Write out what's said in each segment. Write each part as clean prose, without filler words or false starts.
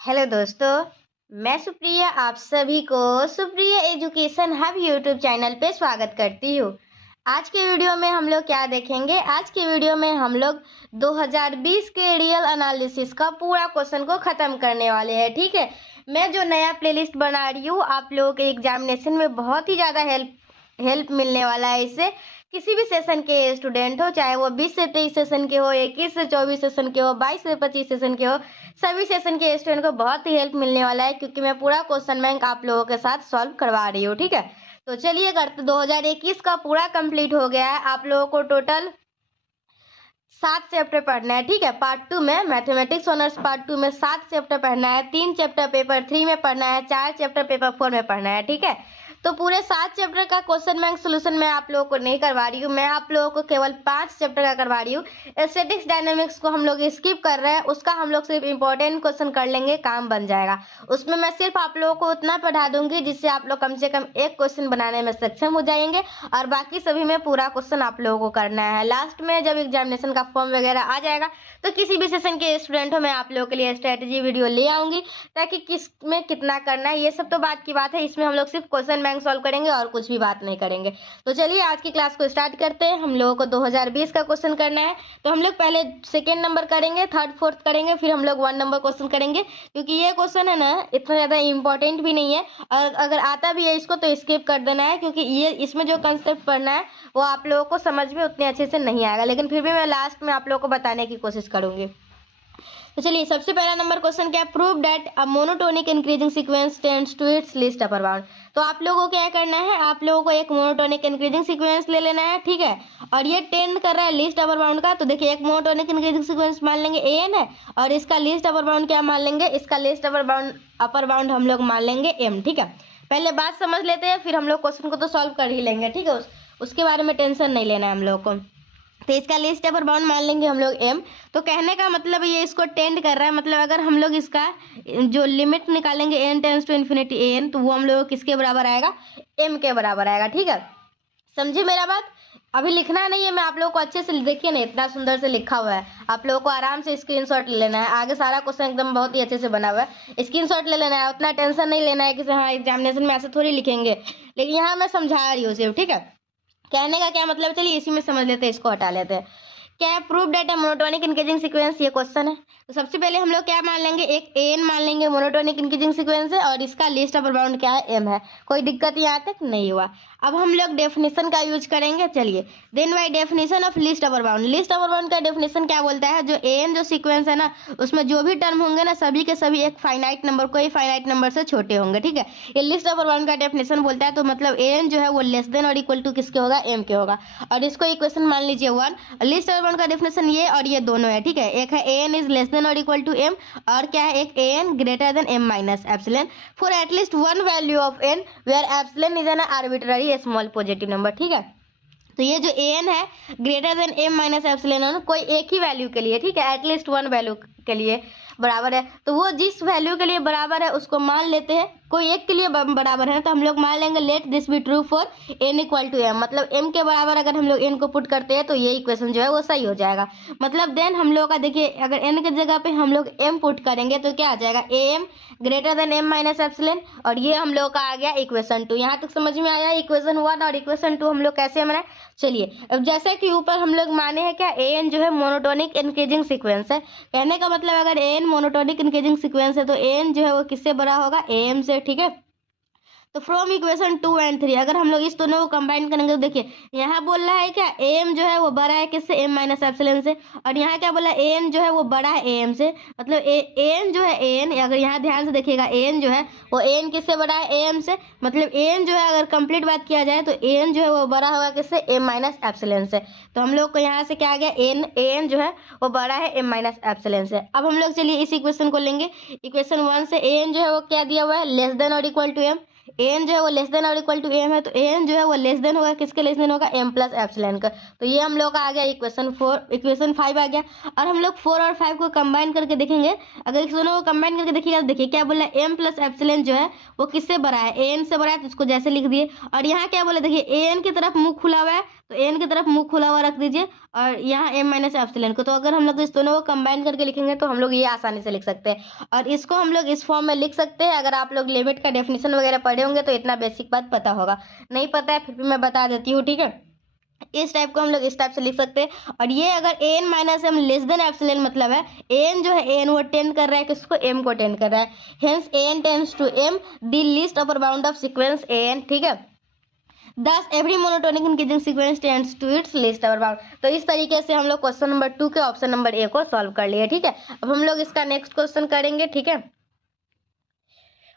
Hello दोस्तों, मैं सुप्रिया आप सभी को Supriya education hub YouTube channel पे स्वागत करती हूँ। आज के वीडियो में हम लोग क्या देखेंगे? आज के वीडियो में हम लोग 2020 के रियल एनालिसिस का पूरा क्वेश्चन को ख़त्म करने वाले हैं। ठीक है, मैं जो नया प्लेलिस्ट बना रही हूँ आप लोगों के एग्जामिनेशन में बहुत ही ज़्यादा हेल्प मिलने वाला है। इससे किसी भी सेशन के स्टूडेंट हो, चाहे वो 20 से 23 सेशन के हो, 21 से 24 सेशन के हो, 22 से 25 सेशन के हो, सभी सेशन के स्टूडेंट को बहुत ही हेल्प मिलने वाला है, क्योंकि मैं पूरा क्वेश्चन बैंक आप लोगों के साथ सॉल्व करवा रही हूँ। ठीक है, तो चलिए करते। 2021 का पूरा कंप्लीट हो गया है। आप लोगों को टोटल 7 चैप्टर पढ़ना है। ठीक है, पार्ट 2 में मैथमेटिक्स ऑनर्स पार्ट 2 में 7 चैप्टर पढ़ना है। 3 चैप्टर पेपर 3 में पढ़ना है, 4 चैप्टर पेपर 4 में पढ़ना है। ठीक है, तो पूरे 7 चैप्टर का क्वेश्चन बैंक सोल्यूशन मैं आप लोगों को नहीं करवा रही हूँ, मैं आप लोगों को केवल 5 चैप्टर का करवा रही हूँ। स्टैटिक्स डायनामिक्स को हम लोग स्किप कर रहे हैं, उसका हम लोग सिर्फ इंपॉर्टेंट क्वेश्चन कर लेंगे, काम बन जाएगा। उसमें मैं सिर्फ आप लोगों को उतना पढ़ा दूंगी जिससे आप लोग कम से कम एक क्वेश्चन बनाने में सक्षम हो जाएंगे, और बाकी सभी में पूरा क्वेश्चन आप लोगों को करना है। लास्ट में जब एग्जामिनेशन का फॉर्म वगैरह आ जाएगा तो किसी भी सेशन के स्टूडेंट हो, मैं आप लोगों के लिए स्ट्रेटेजी वीडियो ले आऊंगी, ताकि किस में कितना करना है ये सब तो बात की बात है। इसमें हम लोग सिर्फ क्वेश्चन बैंक सॉल्व करेंगे और कुछ भी बात नहीं करेंगे। तो चलिए आज की क्लास को स्टार्ट करते हैं। हम लोगों को 2020 का क्वेश्चन करना है, तो हम लोग पहले सेकेंड नंबर करेंगे, थर्ड फोर्थ करेंगे, फिर हम लोग 1 नंबर क्वेश्चन करेंगे, क्योंकि ये क्वेश्चन है ना इतना ज़्यादा इंपॉर्टेंट भी नहीं है, और अगर आता भी है इसको तो स्किप कर देना है, क्योंकि ये इसमें जो कंसेप्ट पढ़ना है वो आप लोगों को समझ में उतने अच्छे से नहीं आएगा, लेकिन फिर भी मैं लास्ट में आप लोगों को बताने की कोशिश करूंगी। तो चलिए सबसे पहला नंबर क्वेश्चन क्या है? Prove that a monotonic increasing sequence tends to its least upper bound. तो आप लोगों को क्या करना है, आप लोगों को एक मोनोटोनिक इंक्रीजिंग सीक्वेंस ले लेना है। ठीक है, और ये टेंड कर रहा है लीस्ट अपर बाउंड का, तो देखिए एक मोनोटोनिक इंक्रीजिंग सीक्वेंस मान लेंगे एन है, और इसका लीस्ट अपर बाउंड क्या मान लेंगे? इसका लीस्ट अपर बाउंड हम लोग मान लेंगे एम। ठीक है, पहले बात समझ लेते हैं, फिर हम लोग क्वेश्चन को तो सॉल्व कर ही लेंगे। ठीक है, उसके बारे में टेंशन नहीं लेना है हम लोग को। तो इसका लीस्ट अपर बाउंड मान लेंगे हम लोग एम। तो कहने का मतलब ये इसको टेंड कर रहा है, मतलब अगर हम लोग इसका जो लिमिट निकालेंगे N tends to infinity N, तो वो हम लोग किसके बराबर आएगा? एम के बराबर आएगा। ठीक है, समझे मेरा बात? अभी लिखना नहीं है, मैं आप लोगों को अच्छे से देखिए ना, इतना सुंदर से लिखा हुआ है, आप लोगों को आराम से स्क्रीनशॉट ले लेना है। आगे सारा क्वेश्चन एकदम बहुत ही अच्छे से बना हुआ है, स्क्रीनशॉट ले लेना है, उतना टेंशन नहीं लेना है कि हाँ एग्जामिनेशन में ऐसे थोड़ी लिखेंगे, लेकिन यहाँ मैं समझा रही हूँ सिर्फ। ठीक है, कहने का क्या मतलब, चलिए इसी में समझ लेते हैं, इसको हटा लेते हैं। क्या है? Prove that a monotonic increasing sequence, ये क्वेश्चन है। तो सबसे पहले हम लोग क्या मान लेंगे? एक एन मान लेंगे, मोनोटोनिक इंक्रीजिंग सीक्वेंस है, और इसका लीस्ट अपर बाउंड क्या है? एम है। कोई दिक्कत यहाँ तक नहीं हुआ। अब हम लोग डेफिनेशन का यूज करेंगे। चलिए, then by definition of least upper bound, least upper bound का डेफिनेशन क्या बोलता है? जो एन जो सीक्वेंस है ना, उसमें जो भी टर्म होंगे ना, सभी के सभी एक फाइनाइट नंबर, कोई फाइनाइट नंबर से छोटे होंगे। ठीक है, ये लिस्ट अपर बाउंड का डेफिनेशन बोलता है। तो मतलब एन जो है वो लेस देन और इक्वल टू किसके होगा? एम के होगा। और इसको इक्वेशन मान लीजिए 1। लिस्ट अपर बाउंड का डेफिनेशन ये और ये दोनों है। ठीक है, एक है एन इज लेस देन और इक्वल टू एम, और क्या है? एक N greater than M minus epsilon for at least one value of N where epsilon is an arbitrary small positive number. ठीक है, तो ये जो एन है greater than M minus epsilon कोई एक ही वैल्यू के लिए, ठीक है, एटलीस्ट वन वैल्यू के लिए बराबर है, तो वो जिस वैल्यू के लिए बराबर है उसको मान लेते हैं। कोई एक के लिए बराबर है तो हम लोग मान लेंगे let this be true for N equal to M, मतलब एम के बराबर अगर हम लोग एन को पुट करते हैं तो ये इक्वेशन जो है वो सही हो जाएगा। मतलब देन हम लोग का देखिए, अगर एन के जगह पे हम लोग एम पुट करेंगे तो क्या आ जाएगा? M greater than M minus epsilon, और ये हम लोग का आ गया इक्वेशन 2। यहाँ तक समझ में आया? इक्वेशन 1 और इक्वेशन 2 हम लोग कैसे बनाए? चलिए, अब जैसे कि ऊपर हम लोग माने हैं क्या, एन जो है मोनोटोनिक इंक्रीजिंग सीक्वेंस है। कहने का मतलब अगर एन मोनोटोनिक इंक्रीजिंग सीक्वेंस है तो एन जो है वो किससे बड़ा होगा? एम से। ठीक है, तो फ्रॉम इक्वेशन 2 एंड 3 अगर हम लोग इस दोनों को कंबाइन करेंगे तो देखिए यहाँ बोल रहा है क्या, एम जो है वो बड़ा है किससे? एम माइनस एप्सिलॉन से। और यहाँ क्या बोला? एन जो है वो बड़ा है एम से, मतलब एन जो है एन, अगर यहाँ ध्यान से देखिएगा एन जो है वो एन किससे बड़ा है? एम से। मतलब एन जो है अगर कंप्लीट बात किया जाए तो एन जो है वो बड़ा होगा किससे? एम माइनस एप्सिलॉन से। तो हम लोग को यहाँ से क्या आ गया? एन जो है वो बड़ा है एम माइनस एप्सिलॉन से। अब हम लोग चलिए इस इक्वेशन को लेंगे। इक्वेशन 1 से एन जो है वो क्या दिया हुआ है? लेस देन और इक्वल टू एम। एन जो है वो लेस देन और इक्वल टू एम है, तो एन जो है वो लेस देन होगा किसके? लेस देन होगा एम प्लस एप्सिलॉन का। तो ये हम लोग का आ गया इक्वेशन 4, इक्वेशन 5 आ गया। और हम लोग 4 और 5 को कंबाइन करके देखेंगे। अगर इस दोनों को कंबाइन करके देखिएगा तो देखिए क्या बोला? एम प्लस एप्सिलॉन जो है वो किससे बड़ा है? एन से बड़ा है, तो इसको जैसे लिख दिए। और यहाँ क्या बोला? देखिए एन की तरफ मुंह खुला हुआ है तो एन की तरफ मुंह खुला हुआ रख दीजिए और यहाँ एम माइनस एप्सिलॉन को। तो अगर हम लोग इस दोनों को कंबाइन करके लिखेंगे तो हम लोग ये आसानी से लिख सकते हैं, और इसको हम लोग इस फॉर्म में लिख सकते हैं। अगर आप लोग लिमिट का डेफिनेशन वगैरह पढ़े होंगे तो इतना बेसिक बात पता होगा, नहीं पता है फिर भी मैं बता देती हूँ, ठीक है। इस टाइप को हम लोग इस टाइप से लिख सकते हैं। और ये अगर N minus M less than epsilon मतलब है एन जो है एन वो टेंड कर रहा है किसको, एम को टेंड कर रहा है, hence n tends to m the least upper bound of sequence n, ठीक है। Thus every monotonic increasing sequence tends to its least upper bound. तो इस तरीके से हम लोग क्वेश्चन नंबर 2 के ऑप्शन नंबर ए को सॉल्व कर लिए, ठीक है। अब हम लोग इसका नेक्स्ट क्वेश्चन करेंगे, ठीक है।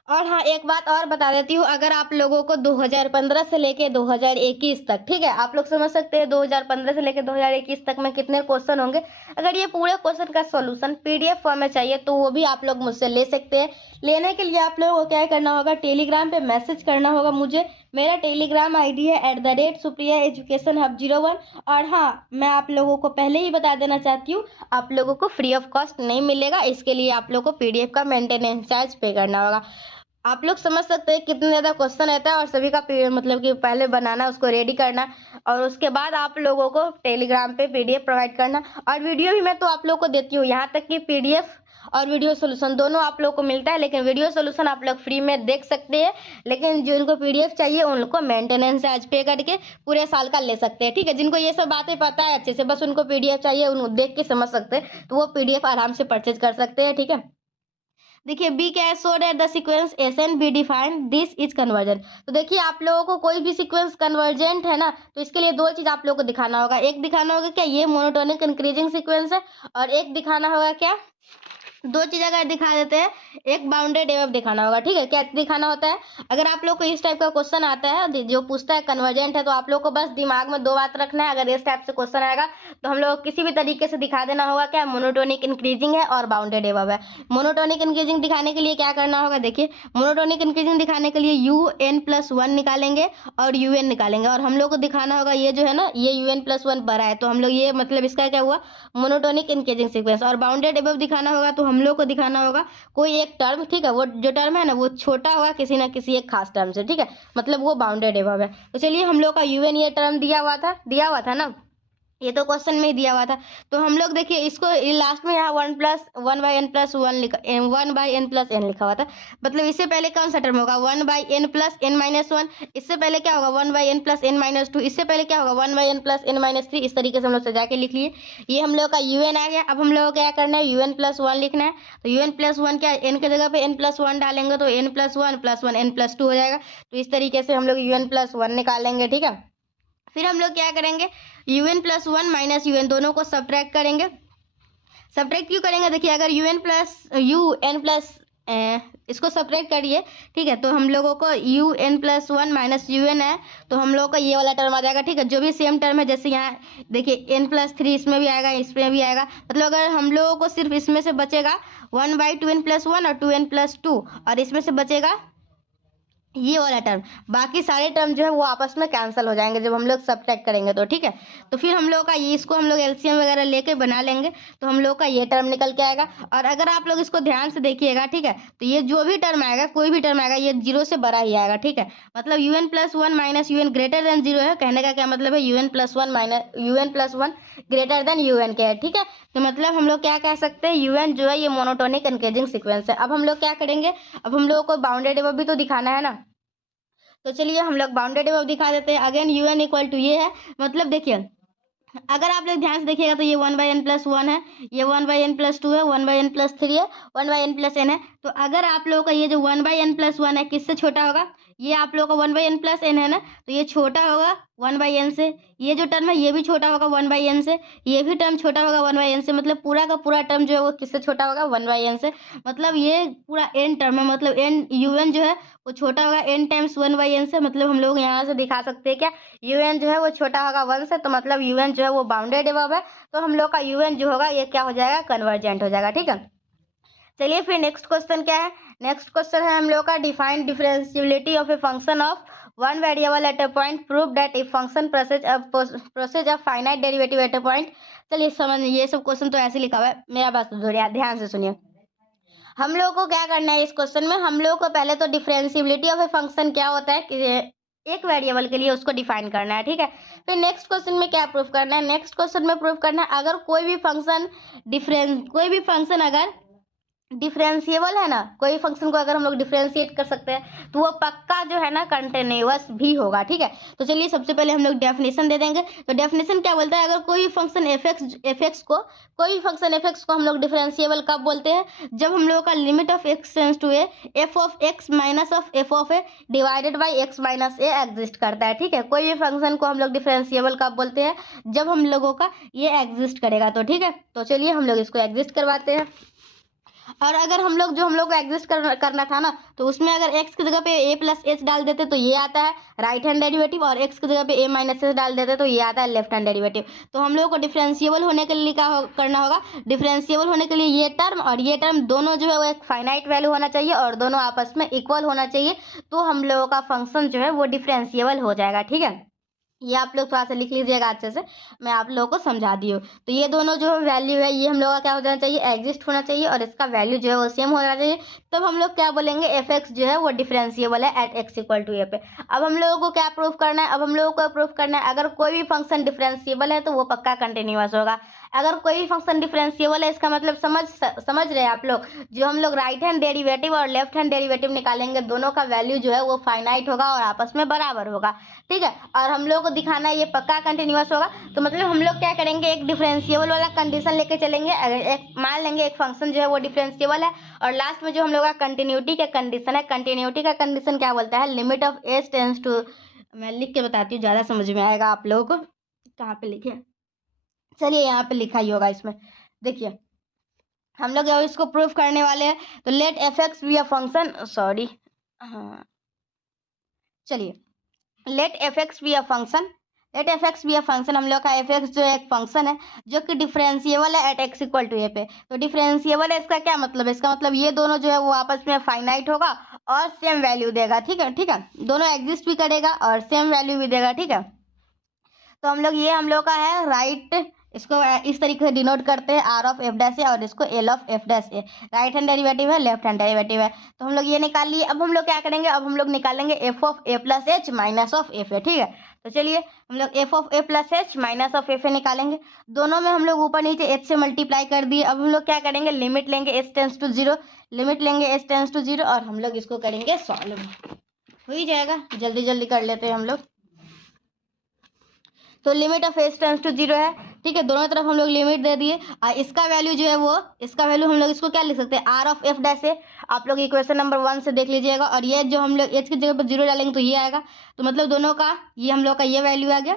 और हाँ, एक बात और बता देती हूँ, अगर आप लोगों को 2015 से लेके 2021 तक, ठीक है, आप लोग समझ सकते हैं 2015 से लेके 2021 तक में कितने क्वेश्चन होंगे। अगर ये पूरे क्वेश्चन का सॉल्यूशन पीडीएफ फॉर्म में चाहिए तो वो भी आप लोग मुझसे ले सकते हैं। लेने के लिए आप लोगों को क्या करना होगा, टेलीग्राम पे मैसेज करना होगा मुझे। मेरा टेलीग्राम आईडी है @सुप्रिया एजुकेशन हब 01। और हाँ, मैं आप लोगों को पहले ही बता देना चाहती हूँ, आप लोगों को फ्री ऑफ कॉस्ट नहीं मिलेगा। इसके लिए आप लोगों को पीडीएफ का मेंटेनेंस चार्ज पे करना होगा। आप लोग समझ सकते हैं कितने ज़्यादा क्वेश्चन रहता है, और सभी का मतलब कि पहले बनाना, उसको रेडी करना, और उसके बाद आप लोगों को टेलीग्राम पे पीडीएफ प्रोवाइड करना। और वीडियो भी मैं तो आप लोग को देती हूँ, यहाँ तक कि पीडीएफ और वीडियो सोल्यूशन दोनों आप लोग को मिलता है। लेकिन वीडियो सोल्यूशन आप लोग फ्री में देख सकते हैं, लेकिन जिनको पीडीएफ चाहिए उनको मेंटेनेंस चार्ज पे करके पूरे साल का ले सकते हैं, ठीक है। जिनको ये सब बातें पता है अच्छे से, बस उनको पीडीएफ चाहिए, उन देख के समझ सकते हैं, तो वो पीडीएफ आराम से परचेज कर सकते हैं, ठीक है। देखिए बी क्या है, so that the sequence s n be defined this is convergence. तो देखिए आप लोगों को कोई भी सीक्वेंस कन्वर्जेंट है ना, तो इसके लिए दो चीज आप लोगों को दिखाना होगा। एक दिखाना होगा क्या, ये मोनोटोनिक इंक्रीजिंग सीक्वेंस है, और एक दिखाना होगा क्या, दो चीज अगर दिखा देते हैं, एक बाउंडेड एवब दिखाना होगा, ठीक है। क्या दिखाना होता है, अगर आप लोग को इस टाइप का क्वेश्चन आता है जो पूछता है कन्वर्जेंट है, तो आप लोग को बस दिमाग में दो बात रखना है। अगर इस टाइप से क्वेश्चन आएगा तो हम लोग किसी भी तरीके से दिखा देना होगा क्या, मोनोटोनिक इंक्रीजिंग है और बाउंडेड एवब है। मोनोटोनिक इंक्रीजिंग दिखाने के लिए क्या करना होगा, देखिए मोनोटोनिक इंक्रीजिंग दिखाने के लिए यू एन प्लस वन निकालेंगे और यू एन निकालेंगे, और हम लोग को दिखाना होगा ये जो है ना, ये यू एन प्लस वन बड़ा है, तो हम लोग ये मतलब इसका क्या हुआ, मोनोटोनिक इंक्रीजिंग सीक्वेंस। और बाउंडेड एबव दिखाना होगा तो हम लोग को दिखाना होगा कोई एक टर्म, ठीक है, वो जो टर्म है ना वो छोटा होगा किसी ना किसी एक खास टर्म से, ठीक है, मतलब वो बाउंडेड एबव है। तो चलिए हम लोग का यूएन ये टर्म दिया हुआ था ना, ये तो क्वेश्चन में ही दिया हुआ था। तो हम लोग देखिए इसको लास्ट में यहाँ one by n plus one लिखा, 1/n + n लिखा हुआ था। मतलब इससे पहले कौन सा टर्म होगा, 1/n + n-1। इससे पहले क्या होगा, 1/n + n-2। इससे पहले क्या होगा, 1/n + n-3। इस तरीके से हम लोग सजा के लिख लिए। ये हम लोग का un आ गया। अब हम लोग को क्या करना है, un + 1 लिखना है। तो un + 1 क्या, n की जगह पे n + 1 डालेंगे तो n + 1 + 1 n + 2 हो जाएगा। तो इस तरीके से हम लोग un + 1 निकालेंगे, ठीक है। फिर हम लोग क्या करेंगे, un + 1 माइनस un दोनों को सब्ट्रैक्ट करेंगे। सब्ट्रैक्ट क्यों करेंगे, देखिए अगर un+ इसको सब्ट्रैक्ट करिए, ठीक है, तो हम लोगों को un + 1 माइनस un है, तो हम लोगों का ये वाला टर्म आ जाएगा, ठीक है। जो भी सेम टर्म है, जैसे यहाँ देखिए n+3 इसमें भी आएगा, इसमें भी आएगा। मतलब अगर हम लोगों को सिर्फ इसमें से बचेगा 1/2n + 1 और 2n + 2, और इसमें से बचेगा ये वाला टर्म। बाकी सारे टर्म जो है वो आपस में कैंसिल हो जाएंगे जब हम लोग सब्ट्रैक्ट करेंगे तो, ठीक है। तो फिर हम लोग का ये, इसको हम लोग एलसीएम वगैरह लेके बना लेंगे, तो हम लोग का ये टर्म निकल के आएगा। और अगर आप लोग इसको ध्यान से देखिएगा, ठीक है, तो ये जो भी टर्म आएगा, कोई भी टर्म आएगा, ये 0 से बड़ा ही आएगा, ठीक है। मतलब un + 1 minus un greater than 0 है। कहने का क्या मतलब है, un + 1 ग्रेटर देन un के है, ठीक है। तो मतलब हम लोग क्या कह सकते हैं, un जो है ये मोनोटोनिक इंक्रीजिंग सीक्वेंस है। अब हम लोग क्या करेंगे, अब हम लोगों को बाउंडेड एबव भी तो दिखाना है ना, तो चलिए हम लोग बाउंडेड एबव दिखा देते हैं। अगेन un = ये है, मतलब देखिए अगर आप लोग ध्यान से देखिएगा तो ये 1/n + 1 है, ये 1/n + 2 है, 1/n + 3 है, 1/n + n है। तो अगर आप लोगों का ये जो 1/n + 1 है किससे छोटा होगा, ये आप लोगों का 1/n + n है ना, तो ये छोटा होगा 1/n से। ये जो टर्म है ये भी छोटा होगा 1/n से, ये भी टर्म छोटा होगा 1/n से। मतलब पूरा का पूरा टर्म जो है वो किससे छोटा होगा, 1/n से। मतलब ये पूरा n टर्म है, मतलब un जो है वो छोटा होगा n टाइम्स 1/n से। मतलब हम लोग यहाँ से दिखा सकते हैं क्या, un जो है वो छोटा होगा 1 से, तो मतलब un जो है वो बाउंडेड एबव है। तो हम लोग का un जो होगा ये क्या हो जाएगा, कन्वर्जेंट हो जाएगा, ठीक है। चलिए फिर नेक्स्ट क्वेश्चन क्या है, नेक्स्ट क्वेश्चन है हम लोग का defined differentiability of a function of one variable at a point, prove that if function process of finite derivative at a point. चलिए समझ, ये सब क्वेश्चन तो ऐसे लिखा हुआ है, मेरा बात थोड़ी ध्यान से सुनिए। हम लोग को क्या करना है इस क्वेश्चन में, हम लोग को पहले तो डिफरेंशियबिलिटी ऑफ ए फंक्शन क्या होता है कि एक वेरिएबल के लिए उसको डिफाइन करना है, ठीक है। फिर नेक्स्ट क्वेश्चन में क्या प्रूफ करना है, नेक्स्ट क्वेश्चन में प्रूफ करना है अगर कोई भी फंक्शन अगर डिफरेंशिएबल है ना, कोई फंक्शन को अगर हम लोग डिफरेंशिएट कर सकते हैं तो वो पक्का जो है ना कंटिन्यूअस भी होगा, ठीक है। तो चलिए सबसे पहले हम लोग डेफिनेशन दे देंगे। तो डेफिनेशन क्या बोलता है, अगर कोई फंक्शन एफ एक्स को हम लोग डिफरेंशिएबल कब बोलते हैं, जब हम लोग का limit of x tends to a f of x minus of f of a divided by x minus a exist करता है, ठीक है। कोई भी फंक्शन को हम लोग डिफरेंशिएबल कब बोलते हैं, जब हम लोगों का ये एग्जिस्ट करेगा, तो ठीक है। तो चलिए हम लोग इसको एग्जिस्ट करवाते हैं। और अगर हम लोग को एग्जिस्ट करना था ना, तो उसमें अगर x की जगह पे a प्लस एच डाल देते तो ये आता है राइट हैंड डेरिवेटिव, और x की जगह पे a माइनस एच डाल देते तो ये आता है लेफ्ट हैंड डेरिवेटिव। तो हम लोगों को डिफरेंशिएबल होने के लिए क्या करना होगा, डिफरेंशिएबल होने के लिए ये टर्म और ये टर्म दोनों जो है वो एक फाइनाइट वैल्यू होना चाहिए और दोनों आपस में इक्वल होना चाहिए, तो हम लोगों का फंक्शन जो है वो डिफरेंशिएबल हो जाएगा, ठीक है। ये आप लोग थोड़ा सा लिख लीजिएगा अच्छे से, मैं आप लोगों को समझा दी हूँ। तो ये दोनों जो वैल्यू है ये हम लोग का क्या हो जाना चाहिए, एग्जिस्ट होना चाहिए, और इसका वैल्यू जो है वो सेम होना चाहिए। तब हम लोग क्या बोलेंगे, एफ एक्स जो है वो डिफरेंशिएबल है एट एक्स इक्वल टू ए पे। अब हम लोगों को क्या प्रूफ करना है, अब हम लोगों को प्रूफ करना है अगर कोई भी फंक्शन डिफरेंशिएबल है तो वो पक्का कंटिन्यूअस होगा। अगर कोई भी फंक्शन डिफरेंशिएबल है इसका मतलब समझ रहे हैं आप लोग, जो हम लोग राइट हैंड डेरिवेटिव और लेफ्ट हैंड डेरिवेटिव निकालेंगे दोनों का वैल्यू जो है वो फाइनाइट होगा और आपस में बराबर होगा, ठीक है। और हम लोग को दिखाना है ये पक्का कंटिन्यूअस होगा, तो मतलब हम लोग क्या करेंगे, एक डिफरेंशिएबल वाला कंडीशन लेके चलेंगे। अगर एक मान लेंगे एक फंक्शन जो है वो डिफरेंशिएबल है, और लास्ट में जो हम लोग का कंटिन्यूटी का कंडीशन है, कंटिन्यूटी का कंडीशन क्या बोलता है, limit of h tends to, मैं लिख के बताती हूँ ज़्यादा समझ में आएगा आप लोगों को। कहाँ पे लिखे, चलिए यहाँ पे लिखा ही होगा इसमें, देखिए हम लोग इसको प्रूफ करने वाले हैं। तो let f x be a function, sorry, हाँ चलिए let f x be a function, let f x be a function, हम लोग का एफ एक्स जो एक फंक्शन है जो कि डिफरेंशिएबल है एट एक्स इक्वल टू ए पे। तो डिफरेंशिएबल है इसका क्या मतलब है, इसका मतलब ये दोनों जो है वो आपस में फाइनाइट होगा और सेम वैल्यू देगा, ठीक है, ठीक है, दोनों एग्जिस्ट भी करेगा और सेम वैल्यू भी देगा, ठीक है। तो हम लोग का है राइट, इसको इस तरीके से डिनोट करते हैं आर ऑफ एफ डैश ए और इसको L of F dash A, right hand derivative है लेफ्ट हैंड डेरिवेटिव है। तो हम लोग ये निकाल लिए। अब हम लोग क्या करेंगे, अब हम लोग निकालेंगे f of a plus h minus of F A, ठीक है। तो चलिए हम लोग F of a plus h minus of F A निकालेंगे। दोनों में हम लोग ऊपर नीचे एच से मल्टीप्लाई कर दिए। अब हम लोग क्या करेंगे, लिमिट लेंगे h tends to zero, limit लेंगे एच टेंस टू जीरो, और हम लोग इसको करेंगे सॉल्व, हो ही जाएगा, जल्दी जल्दी कर लेते हैं हम लोग। तो limit of h tends to zero है, ठीक है, दोनों तरफ हम लोग लिमिट दे दिए। और इसका वैल्यू जो है वो, इसका वैल्यू हम लोग इसको क्या लिख सकते हैं, आर ऑफ एफ डैश है, आप लोग इक्वेशन नंबर 1 से देख लीजिएगा। और ये जो हम लोग एच की जगह पर जीरो डालेंगे तो ये आएगा, तो मतलब दोनों का ये हम लोग का ये वैल्यू आ गया,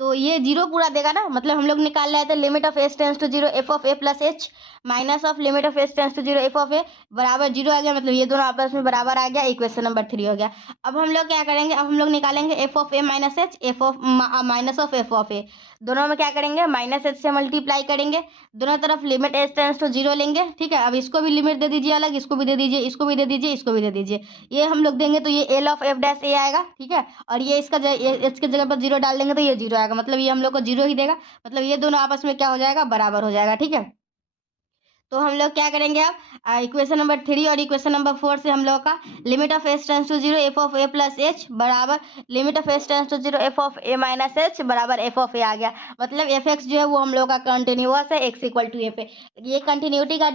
तो ये जीरो पूरा देगा ना, मतलब हम लोग निकाल रहे थे limit of h tends to zero f of a plus h minus of limit of h tends to zero f of a बराबर जीरो आ गया, मतलब ये दोनों आपस में बराबर आ गया, इक्वेशन नंबर 3 हो गया। अब हम लोग क्या करेंगे, अब हम लोग निकालेंगे f of a minus h, f of minus of f of a, दोनों में क्या करेंगे, माइनस एच से मल्टीप्लाई करेंगे, दोनों तरफ limit h tends to zero लेंगे, ठीक है। अब इसको भी लिमिट दे दीजिए अलग, इसको भी दे दीजिए, इसको भी दे दीजिए, इसको भी दे दीजिए, ये हम लोग देंगे तो ये एल ऑफ एफ डैश ए आएगा, ठीक है। और ये इसका एच की जगह पर जीरो डाल देंगे तो ये जीरो आएगा, मतलब ये हम लोग को जीरो ही देगा, मतलब ये दोनों आपस में क्या हो जाएगा, बराबर हो जाएगा, ठीक है। तो हम लोग क्या करेंगे, अब इक्वेशन नंबर 3 और इक्वेशन नंबर 4 से हम लोग का limit of h tends to zero f of a plus h बराबर limit of h tends to zero f of a minus h बराबर एफ ऑफ ए आ गया। मतलब एफ एक्स जो है वो हम लोग का कंटिन्यूअस है एक्स इक्वल टू ए पे। ये कंटिन्यूटी का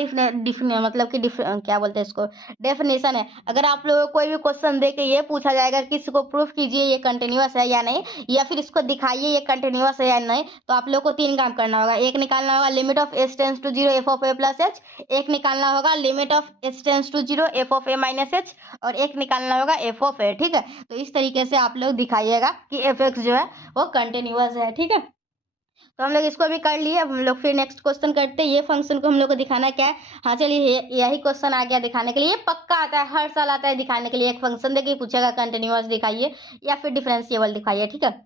मतलब कि क्या बोलते हैं इसको, डेफिनेशन है। अगर आप लोगों को कोई भी क्वेश्चन दे के ये पूछा जाएगा कि इसको प्रूफ कीजिए ये कंटिन्यूअस है या नहीं, या फिर इसको दिखाइए ये कंटिन्यूअस है या नहीं, तो आप लोग को 3 काम करना होगा। एक निकालना होगा limit of h tends to zero f of a plus h, एक निकालना होगा limit of h tends to zero f of a minus h, और एक निकालना होगा एफ ऑफ ए, ठीक है। तो इस तरीके से आप लोग दिखाइएगा कि एफ एक्स जो है वो कंटिन्यूअस है, ठीक है। तो हम लोग इसको भी कर लिए। अब हम लोग फिर नेक्स्ट क्वेश्चन करते हैं। ये फंक्शन को हम लोग को दिखाना क्या है, हाँ चलिए यही क्वेश्चन आ गया दिखाने के लिए। पक्का आता है, हर साल आता है दिखाने के लिए। एक फंक्शन देके पूछेगा कंटिन्यूअस दिखाइए या फिर डिफरेंशिएबल दिखाइए, ठीक है।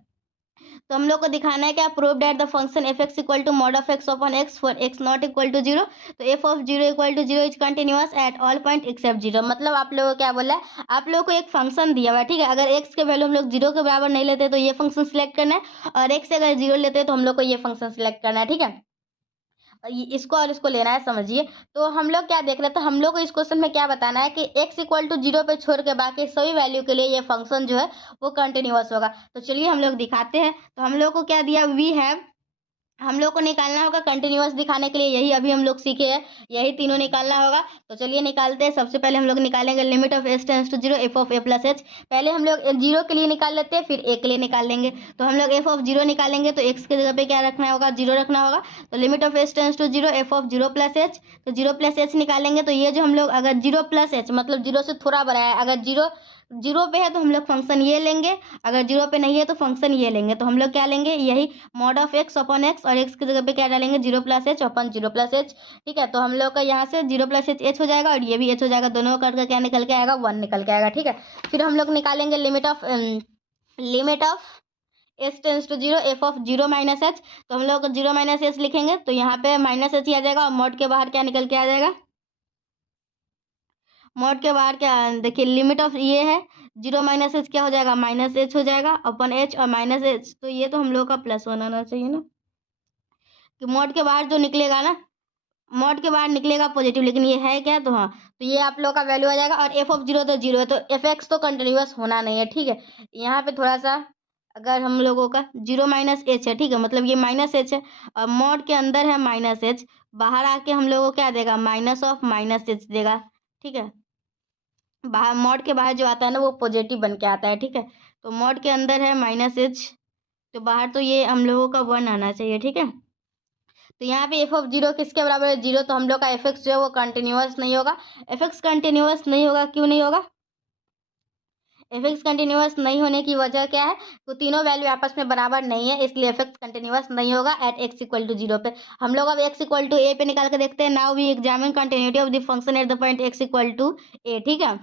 तो हम लोग को दिखाना है क्या, prove that the function f x equal to mod of x upon x for x not equal to zero. तो f of zero equal to zero is continuous at all point except zero. मतलब आप लोगों को क्या बोला है, आप लोगों को एक फंक्शन दिया हुआ है, ठीक है। अगर एक्स के वैल्यू हम लोग जीरो के बराबर नहीं लेते तो ये फंक्शन सिलेक्ट करना है, और एक्स से अगर जीरो लेते हैं तो हम लोग को ये फंक्शन सिलेक्ट करना है, ठीक है। इसको और इसको लेना है, समझिए। तो हम लोग क्या देख रहे थे, हम लोग को इस क्वेश्चन में क्या बताना है कि x इक्वल टू 0 पे छोड़ के बाकी सभी वैल्यू के लिए ये फंक्शन जो है वो कंटिन्यूअस होगा। तो चलिए हम लोग दिखाते हैं। तो हम लोग को क्या दिया, वी हैव, हम लोग को निकालना होगा कंटिन्यूअस दिखाने के लिए, यही अभी हम लोग सीखे हैं, यही तीनों निकालना होगा। तो चलिए निकालते हैं। सबसे पहले हम लोग निकालेंगे limit of s tends to 0 f of a plus h. पहले हम लोग 0 के लिए निकाल लेते हैं, फिर ए के लिए निकाल लेंगे। तो हम लोग एफ ऑफ 0 निकालेंगे तो एक्स की जगह पे क्या रखना होगा, 0 रखना होगा। तो limit of s tends to 0 f of 0 plus h, तो 0 प्लस एच निकालेंगे। तो ये जो हम लोग अगर 0 प्लस एच मतलब 0 से थोड़ा बड़ा है, अगर 0 पे है तो हम लोग फंक्शन ये लेंगे, अगर 0 पे नहीं है तो फंक्शन ये लेंगे। तो हम लोग क्या लेंगे, यही mod of x upon x, और एक्स की जगह पे क्या डालेंगे, 0 प्लस एच अपन 0 प्लस एच। ठीक है, तो हम लोग का यहाँ से 0 प्लस एच एच हो जाएगा और ये भी एच हो जाएगा, दोनों करके क्या निकल के आएगा, 1 निकल के आएगा। ठीक है, फिर हम लोग निकालेंगे limit of s tends to 0 f of 0 minus h. तो हम लोग 0 माइनस एच लिखेंगे तो यहाँ पे माइनस एच ही आ जाएगा, और मॉड के बाहर क्या निकल के आ जाएगा, मॉड के बाहर क्या, देखिए लिमिट ऑफ ये है 0 माइनस एच क्या हो जाएगा, माइनस एच हो जाएगा अपन एच, और माइनस एच तो ये तो हम लोग का प्लस 1 आना चाहिए ना, कि मॉड के बाहर जो निकलेगा ना, मॉड के बाहर निकलेगा पॉजिटिव, लेकिन ये है क्या, तो हाँ, तो ये आप लोग का वैल्यू आ जाएगा। और एफ ऑफ 0 तो 0 है, तो एफ एक्स तो कंटिन्यूअस होना नहीं है। ठीक है, यहाँ पे थोड़ा सा अगर हम लोगों का 0 माइनस एच है, ठीक है, मतलब ये माइनस एच है, और मॉड के अंदर है माइनस एच, बाहर आके हम लोगों को क्या देगा, माइनस ऑफ माइनस एच देगा। ठीक है, बाहर मॉड के बाहर जो आता है ना वो पॉजिटिव बन के आता है। ठीक है, तो मॉड के अंदर है माइनस एच, तो बाहर तो ये हम लोगों का 1 आना चाहिए। ठीक है, तो यहाँ पे एफ ऑफ 0 किसके बराबर है, 0, तो हम लोग का एफ एक्स जो है वो कंटिन्यूअस नहीं होगा। एफ एक्स कंटिन्यूअस नहीं होगा, क्यों नहीं होगा, एफ एक्स कंटिन्यूअस नहीं होने की वजह क्या है, तो तीनों वैल्यू आपस में बराबर नहीं है, इसलिए एफ एक्स कंटिन्यूअस नहीं होगा एट एक्स इक्वल टू 0 पे। हम लोग अब एक्स इक्वल टू ए पे निकाल के देखते हैं। Now we examine continuity of the function at the point x equal to a. ठीक है,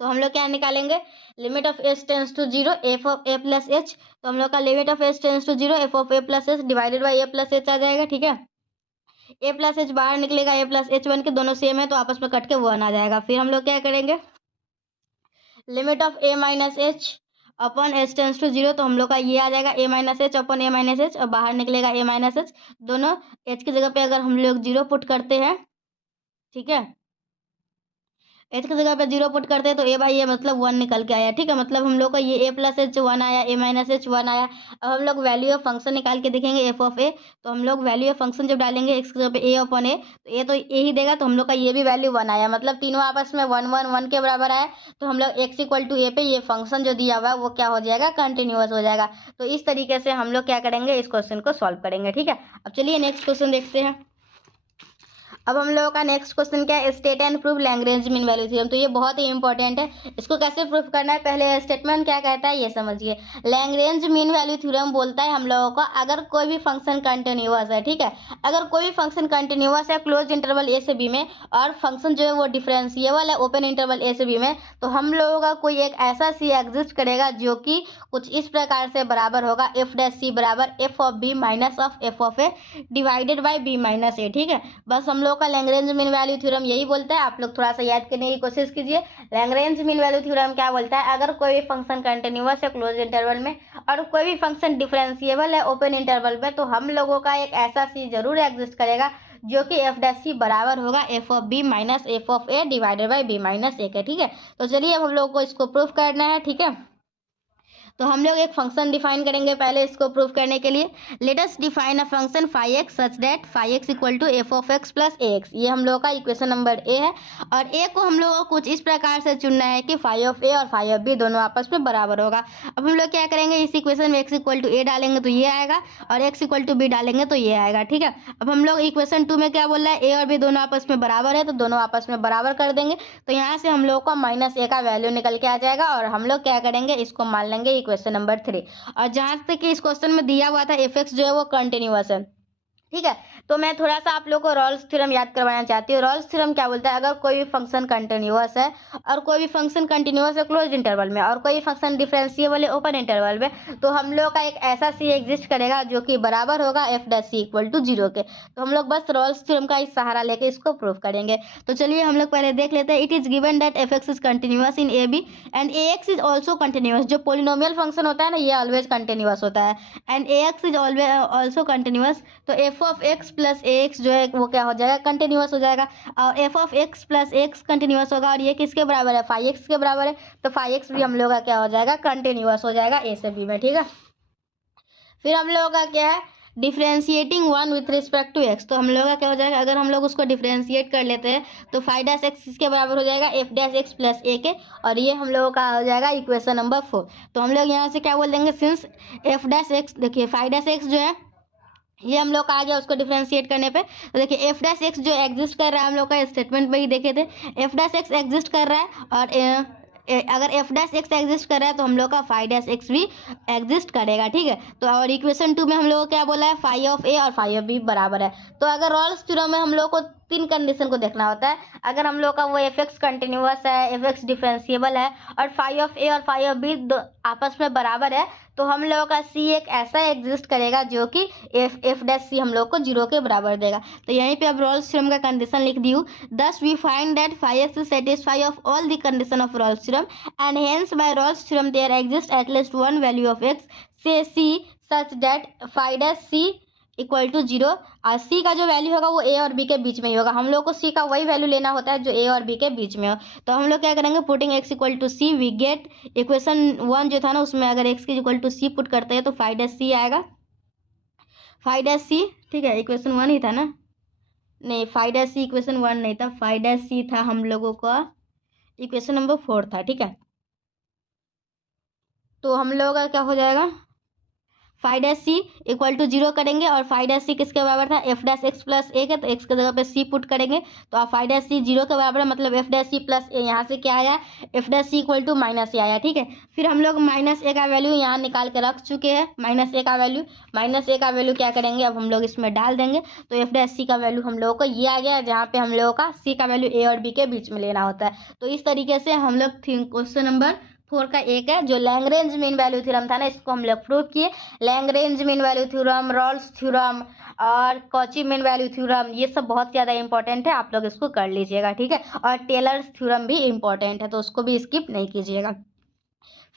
तो हम लोग क्या निकालेंगे, limit of s tends to 0 f of a plus h. तो हम लोग का limit of s tends to 0 f of a plus h divided by a plus h आ जाएगा। ठीक है, ए प्लस एच बाहर निकलेगा, ए प्लस एच बन के दोनों सेम है तो आपस में कट के 1 आ जाएगा। फिर हम लोग क्या करेंगे, limit of a minus h upon h tends to 0, तो हम लोग का ये आ जाएगा a minus h upon a minus h, और बाहर निकलेगा ए माइनस एच, दोनों एच की जगह पे अगर हम लोग 0 पुट करते हैं, ठीक है, एच की जगह पे 0 पुट करते हैं तो ए बाई ए मतलब 1 निकल के आया। ठीक है, मतलब हम लोग का ये ए प्लस एच 1 आया, ए माइनस एच 1 आया। अब हम लोग वैल्यू ऑफ फंक्शन निकाल के देखेंगे एफ ऑफ ए। तो हम लोग वैल्यू ऑफ फंक्शन जब डालेंगे एक्स की जगह पे ए अपॉन ए, तो ए तो ए ही देगा, तो हम लोग का ये भी वैल्यू 1 आया, मतलब तीनों आपस में 1 1 1 के बराबर आया। तो हम लोग एक्स इक्वल टू ए पे ये फंक्शन जो दिया हुआ है वो क्या हो जाएगा, कंटिन्यूअस हो जाएगा। तो इस तरीके से हम लोग क्या करेंगे, इस क्वेश्चन को सॉल्व करेंगे। ठीक है, अब चलिए नेक्स्ट क्वेश्चन देखते हैं। अब हम लोगों का नेक्स्ट क्वेश्चन क्या है, state and prove Lagrange mean value theorem. तो ये बहुत ही इंपॉर्टेंट है, इसको कैसे प्रूफ करना है, पहले स्टेटमेंट क्या कहता है ये समझिए। लैग्रेंज मीन वैल्यू थ्योरम बोलता है हम लोगों को अगर कोई भी फंक्शन कंटिन्यूअस है, ठीक है, अगर कोई भी फंक्शन कंटिन्यूअस है क्लोज इंटरवल ए से बी में, और फंक्शन जो है वो डिफरेंशिएबल है ओपन इंटरवल ए से बी में, तो हम लोगों का कोई एक ऐसा सी एग्जिस्ट करेगा जो कि कुछ इस प्रकार से बराबर होगा, एफ डैश सी बराबर f of b minus of f of a divided by b minus a. ठीक है, बस हम लोग का लैग्रेंज मीन वैल्यू थ्योरम यही बोलता है। आप लोग थोड़ा सा याद करने की कोशिश कीजिए। लैग्रेंज मीन वैल्यू थ्योरम क्या बोलता है, अगर कोई भी फंक्शन कंटिन्यूअस है क्लोज इंटरवल में और कोई भी फंक्शन डिफरेंशिएबल है ओपन इंटरवल में, तो हम लोगों का एक ऐसा सी जरूर एग्जिस्ट करेगा जो कि एफ डैश सी बराबर होगा f of b minus f of a divided by b minus a के। ठीक है, तो चलिए अब हम लोग को इसको प्रूफ करना है। ठीक है, तो हम लोग एक फंक्शन डिफाइन करेंगे पहले इसको प्रूव करने के लिए। Let us define a function phi x such that phi x equal to f of x plus a x. ये हम लोग का इक्वेशन नंबर ए है, और ए को हम लोग को कुछ इस प्रकार से चुनना है कि फाई ऑफ ए और फाई ऑफ बी दोनों आपस में बराबर होगा। अब हम लोग क्या करेंगे, इस इक्वेशन में एक्स इक्वल टू ए डालेंगे तो ये आएगा, और एक्स इक्वल टू बी डालेंगे तो ये आएगा। ठीक है, अब हम लोग इक्वेशन 2 में क्या बोल रहा है, ए और बी दोनों आपस में बराबर है, तो दोनों आपस में बराबर कर देंगे। तो यहाँ से हम लोग का माइनस ए का वैल्यू निकल के आ जाएगा, और हम लोग क्या करेंगे, इसको मान लेंगे इक्वेशन नंबर 3। और जहां तक कि इस क्वेश्चन में दिया हुआ था एफ एक्स जो है वो कंटिन्यूअस है। ठीक है, तो मैं थोड़ा सा आप लोग को रॉल्स थ्योरम याद करवाना चाहती हूँ। रॉल्स थ्योरम क्या बोलता है, अगर कोई भी फंक्शन कंटिन्यूअस है और कोई भी फंक्शन कंटिन्यूअस है क्लोज इंटरवल में, और कोई फंक्शन डिफरेंशिएबल है ओपन इंटरवल में, तो हम लोग का एक ऐसा सी एग्जिस्ट करेगा जो कि बराबर होगा f dash c equal to 0 के। तो हम लोग बस रॉल्स थ्योरम का इस सहारा लेके इसको प्रूव करेंगे। तो चलिए हम लोग पहले देख लेते हैं। It is given that f x is continuous in a b and a x is also continuous. जो पोलिनोमियल फंक्शन होता है ना, ये ऑलवेज कंटिन्यूअस होता है, and a x is always also continuous. तो f f of x plus a x जो है वो क्या हो जाएगा, कंटिन्यूअस हो जाएगा। और F of x plus x continuous होगा और ये किसके बराबर है, फाइव एक्स के बराबर है, तो फाइव एक्स भी हम लोग का क्या हो जाएगा, कंटिन्यूअस हो जाएगा ए से बी में, ठीक है। फिर हम लोगों का क्या है, differentiating one with respect to x, तो हम लोग का क्या हो जाएगा, अगर हम लोग उसको डिफ्रेंशिएट कर लेते हैं तो फाइव डैश एक्स इसके बराबर हो जाएगा F dash x plus a के, और ये हम लोगों का हो जाएगा इक्वेशन नंबर 4। तो हम लोग यहाँ से क्या बोल देंगे, सिंस एफ डैश एक्स, देखिए फाइव डैश एक्स जो है ये हम लोग का आ गया उसको डिफ्रेंशिएट करने पे, तो देखिए एफ डैश एक्स जो एग्जिस्ट कर रहा है, हम लोग का स्टेटमेंट में ही देखे थे, एफ डैश एक्स एग्जिस्ट कर रहा है, और अगर एफ डैश एक्स एग्जिस्ट कर रहा है तो हम लोग का फाइव डैश एक्स भी एग्जिस्ट करेगा, ठीक है। तो और इक्वेशन 2 में हम लोग को क्या बोला है, फाइव ऑफ ए और फाइव ऑफ बी बराबर है। तो अगर रॉल्स थ्योरम में हम लोग को 3 कंडीशन को देखना होता है, अगर हम लोग का वो एफ एक्स कंटिन्यूअस है, एफ एक्स डिफरेंशिएबल है और फाइव ऑफ ए और फाइव ऑफ बी आपस में बराबर है, तो हम लोगों का सी एक ऐसा एग्जिस्ट करेगा जो कि एफ डैश सी हम लोग को 0 के बराबर देगा। तो यहीं पे अब रॉल्स थ्योरम का कंडीशन लिख दी हूँ, thus we find that five x satisfy of all the condition of Rolle's theorem and hence by Rolle's theorem there exist at least one value of x say c such that five dash c equal to 0, और सी का जो value होगा वो ए और B के बीच में ही होगा। हम लोग को सी का वही वैल्यू लेना होता है जो ए और बी के बीच में हो। तो हम लोग क्या करेंगे, putting x equal to c we get equation 1 जो था ना उसमें अगर एक्स की इक्वल टू सी पुट करते हैं तो फाइव डैश सी आएगा, फाइव डैश सी, ठीक है। इक्वेशन 1 ही था ना, नहीं फाइव डैश सी इक्वेशन 1 नहीं था, फाइव डैश सी था हम लोगों का इक्वेशन नंबर 4 था, ठीक है। तो हम लोगों का क्या हो जाएगा, five dash c equal to 0 करेंगे, और फाइव डैश सी किसके बराबर था, f dash x plus a के, तो एक्स की जगह पे सी पुट करेंगे तो आप फाइव डैश सी 0 के बराबर है, मतलब f dash c plus a, यहाँ से क्या आया, f dash c equal to minus a आया, ठीक है। फिर हम लोग माइनस ए का वैल्यू यहाँ निकाल के रख चुके हैं, माइनस ए का वैल्यू क्या करेंगे, अब हम लोग इसमें डाल देंगे, तो एफ डैश सी का वैल्यू हम लोगों को ये आ गया, जहाँ पे हम लोगों का सी का वैल्यू ए और बी के बीच में लेना होता है। तो इस तरीके से हम लोग क्वेश्चन नंबर 4 का एक है जो लैग्रेंज मीन वैल्यू थ्योरम था ना, इसको हम लोग प्रूव किए। Lagrange mean value theorem, Rolle's theorem और कॉची मीन वैल्यू थ्योरम, ये सब बहुत ज़्यादा इंपॉर्टेंट है, आप लोग इसको कर लीजिएगा, ठीक है। और टेलर्स थ्योरम भी इंपॉर्टेंट है, तो उसको भी स्किप नहीं कीजिएगा।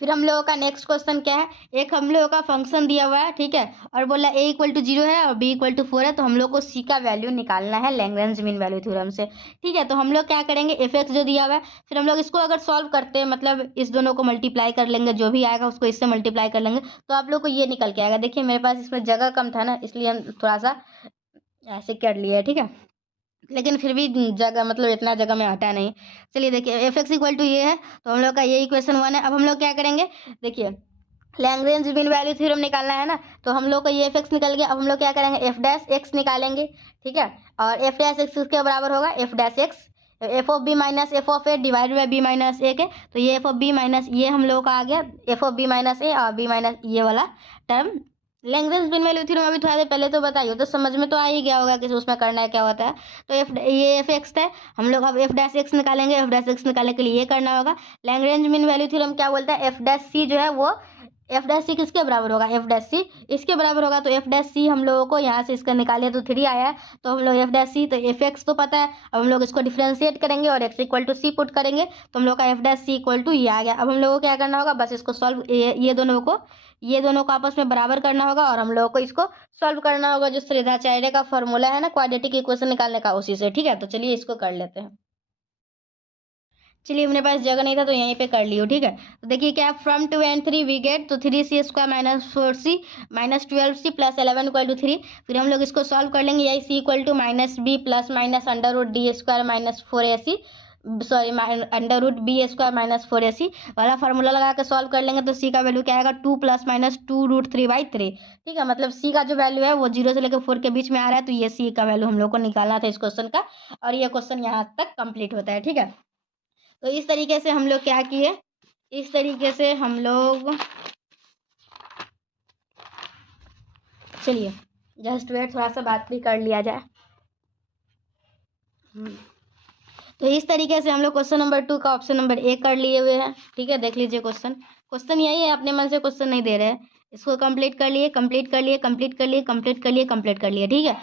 फिर हम लोगों का नेक्स्ट क्वेश्चन क्या है, एक हम लोगों का फंक्शन दिया हुआ है, ठीक है, और बोला ए इक्वल टू 0 है और बी इक्वल टू 4 है, तो हम लोग को सी का वैल्यू निकालना है लैग्रेंज मीन वैल्यू थ्योरम से, ठीक है। तो हम लोग क्या करेंगे, एफ एक्स जो दिया हुआ है, फिर हम लोग इसको अगर सॉल्व करते हैं, मतलब इस दोनों को मल्टीप्लाई कर लेंगे, जो भी आएगा उसको इससे मल्टीप्लाई कर लेंगे, तो आप लोग को ये निकल के आएगा। देखिए मेरे पास इसमें जगह कम था ना, इसलिए हम थोड़ा सा ऐसे कर लिए, ठीक है, लेकिन फिर भी जगह मतलब इतना जगह में हटा नहीं। चलिए देखिए एफ एक्स इक्वल टू ये है, तो हम लोग का ये इक्वेशन 1 है। अब हम लोग क्या करेंगे, देखिए लैग्रेंज मीन वैल्यू थ्योरम निकालना है ना, तो हम लोग का ये एफ एक्स निकल गया। अब हम लोग क्या करेंगे, एफ डैश एक्स निकालेंगे, ठीक है, और एफ डैश एक्स किसके बराबर होगा, f dash x f of b minus f of a divide by b minus a के, तो ये एफ ऑफ बी माइनस ये हम लोग का आ गया एफ ऑफ बी माइनस ए और बी माइनस ये वाला term. Lagrange mean value theorem अभी थोड़ा देर पहले तो बताइए, तो समझ में तो आ ही गया होगा कि उसमें करना है क्या होता है। तो ये एफ एक्स है, हम लोग अब एफ डैश एक्स निकालेंगे, एफ डैश एक्स निकालने के लिए ये करना होगा। लैग्रेंज मीन वैल्यू थ्योरम क्या बोलता है, एफ डैश सी जो है वो एफ डैश सी किसके बराबर होगा, एफ डैश सी इसके बराबर होगा। तो एफ डैश सी हम लोगों को यहाँ से इसका निकालिए तो 3 आया है, तो हम लोग एफ डैश सी, तो एफ एक्स तो पता है, अब हम लोग इसको डिफ्रेंशिएट करेंगे और x equal to c put करेंगे, तो हम लोग का f dash c equal to ये आ गया। अब हम लोगों को क्या करना होगा, बस इसको सॉल्व, ये दोनों को आपस में बराबर करना होगा और हम लोगों को इसको सॉल्व करना होगा, जो श्रीधाचार्य का फॉर्मूला है ना क्वाड्रेटिक इक्वेशन निकालने का, उसी से, ठीक है। तो चलिए इसको कर लेते हैं। चलिए मेरे पास जगह नहीं था तो यहीं पे कर लियो, ठीक है। तो देखिए क्या, फ्रॉम 2 and 3 वी गेट, तो 3c² minus 4c minus 12c plus 11 equal to 3। फिर हम लोग इसको सॉल्व कर लेंगे, यही c equal to minus b plus minus under root d square minus 4ac, sorry under root b square minus 4ac वाला formula लगा के सॉल्व कर लेंगे, तो c का वैल्यू क्या आएगा, 2 प्लस माइनस 2 रूट 3/3, ठीक है। मतलब c का जो वैल्यू है वो 0 से लेकर 4 के बीच में आ रहा है, तो ये c का वैल्यू हम लोग को निकालना था इस क्वेश्चन का, और ये क्वेश्चन यहाँ तक कंप्लीट होता है, ठीक है। तो इस तरीके से हम लोग क्या किए, इस तरीके से हम लोग, चलिए जस्ट वेट, थोड़ा सा बात भी कर लिया जाए। तो इस तरीके से हम लोग क्वेश्चन नंबर 2 का ऑप्शन नंबर ए कर लिए हुए हैं, ठीक है। देख लीजिए क्वेश्चन यही है, अपने मन से क्वेश्चन नहीं दे रहे हैं, इसको कंप्लीट कर लिए, ठीक है।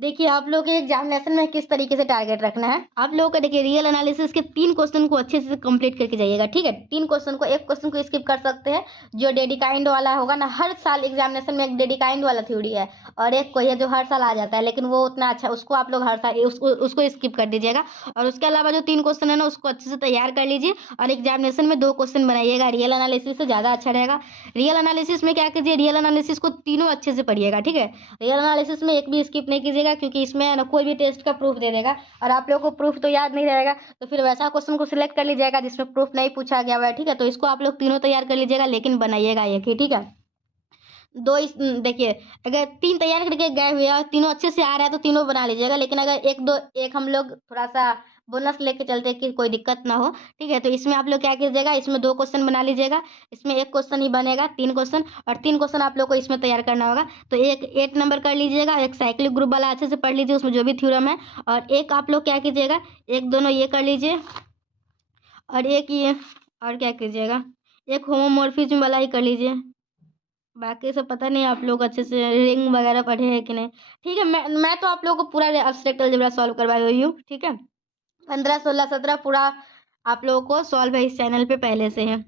देखिए आप लोग के एग्जामिनेशन में किस तरीके से टारगेट रखना है। आप लोगों का देखिए रियल एनालिसिस के 3 क्वेश्चन को अच्छे से कंप्लीट करके जाइएगा, ठीक है। 3 क्वेश्चन को, एक क्वेश्चन को स्किप कर सकते हैं जो डेडिकाइंड वाला होगा ना, हर साल एग्जामिनेशन में एक डेडिकाइंड वाला थ्योरी है और एक कोई है जो हर साल आ जाता है, लेकिन वो उतना अच्छा, उसको आप लोग हर साल उसको स्किप कर दीजिएगा। और उसके अलावा जो 3 क्वेश्चन है ना उसको अच्छे से तैयार कर लीजिए और एग्जामिनेशन में 2 क्वेश्चन बनाइएगा रियल एनालिसिस से, ज़्यादा अच्छा रहेगा। रियल एनालिसिस में क्या कीजिए, रियल एनालिसिस को तीनों अच्छे से पढ़िएगा, ठीक है। रियल एनालिसिस में एक भी स्किप नहीं कीजिएगा, क्योंकि इसमें ना कोई भी टेस्ट का प्रूफ दे देगा और आप लोगों को प्रूफ तो याद नहीं रहेगा, तो फिर वैसा क्वेश्चन को सिलेक्ट कर लीजिएगा जिसमें प्रूफ नहीं पूछा गया हुआ है, ठीक है। तो इसको आप लोग तीनों तैयार कर लीजिएगा, लेकिन बनाइएगा एक ही, ठीक है। देखिए अगर 3 तैयार करके गए हुए और तीनों अच्छे से आ रहा है तो तीनों बना लीजिएगा, लेकिन अगर एक हम लोग थोड़ा सा बोनस लेके चलते हैं कि कोई दिक्कत ना हो, ठीक है। तो इसमें आप लोग क्या कीजिएगा, इसमें 2 क्वेश्चन बना लीजिएगा, इसमें 1 क्वेश्चन ही बनेगा, 3 क्वेश्चन, और 3 क्वेश्चन आप लोग को इसमें तैयार करना होगा। तो एक 8 नंबर कर लीजिएगा, एक साइक्लिक ग्रुप वाला अच्छे से पढ़ लीजिए, उसमें जो भी थ्योरम है, और एक आप लोग क्या कीजिएगा, एक दोनों ये कर लीजिए और एक ये, और क्या कीजिएगा, एक होमोमॉर्फिज्म वाला ही कर लीजिए। बाकी सब पता नहीं आप लोग अच्छे से रिंग वगैरह पढ़े हैं कि नहीं, ठीक है। मैं तो आप लोगों को पूरा एब्स्ट्रैक्ट अलजेब्रा सॉल्व करवाई हुई हूँ, ठीक है। 15 16 17 पूरा आप लोगों को सॉल्व है इस चैनल पे पहले से है।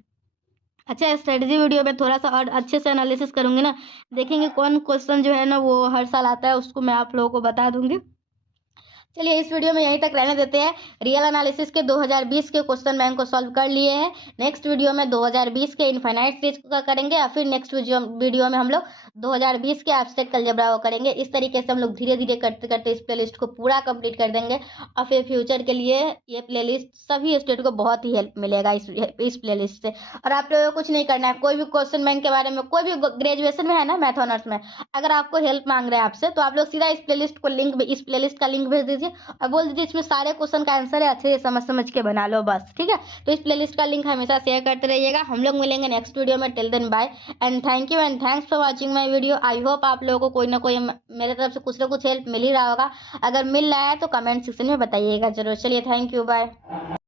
अच्छा, स्ट्रेटजी वीडियो में थोड़ा सा और अच्छे से एनालिसिस करूंगी ना, देखेंगे कौन क्वेश्चन जो है ना वो हर साल आता है, उसको मैं आप लोगों को बता दूंगी। चलिए इस वीडियो में यहीं तक रहने देते हैं। रियल एनालिसिस के 2020 के क्वेश्चन बैंक को सॉल्व कर लिए हैं। नेक्स्ट वीडियो में 2020 के इनफाइनाइट सीरीज का करेंगे, या फिर नेक्स्ट वीडियो में हम लोग 2020 के एब्स्ट्रैक्ट अलजेब्रा को करेंगे। इस तरीके से हम लोग धीरे धीरे करते करते इस प्लेलिस्ट को पूरा कंप्लीट कर देंगे, और फिर फ्यूचर के लिए ये प्लेलिस्ट सभी स्टूडेंट को बहुत ही हेल्प मिलेगा इस प्लेलिस्ट से। और आप लोगों को कुछ नहीं करना है, कोई भी क्वेश्चन बैंक के बारे में, कोई भी ग्रेजुएशन में है ना, मैथ ऑनर्स में, अगर आपको हेल्प मांग रहे हैं आपसे, तो आप लोग सीधा इस प्लेलिस्ट का लिंक भेज दीजिए और बोल दीजिए इसमें सारे क्वेश्चन का आंसर है, अच्छे से समझ समझ के बना लो बस, ठीक है। तो इस प्लेलिस्ट का लिंक हमेशा शेयर करते रहिएगा। हम लोग मिलेंगे नेक्स्ट वीडियो में। Till then bye and thank you and thanks for watching my video. I hope आप लोगों को कोई ना कोई मेरे तरफ से कुछ ना कुछ हेल्प मिल ही रहा होगा। अगर मिल रहा है तो कमेंट सेक्शन में बताइएगा जरूर। चलिए थैंक यू, बाय।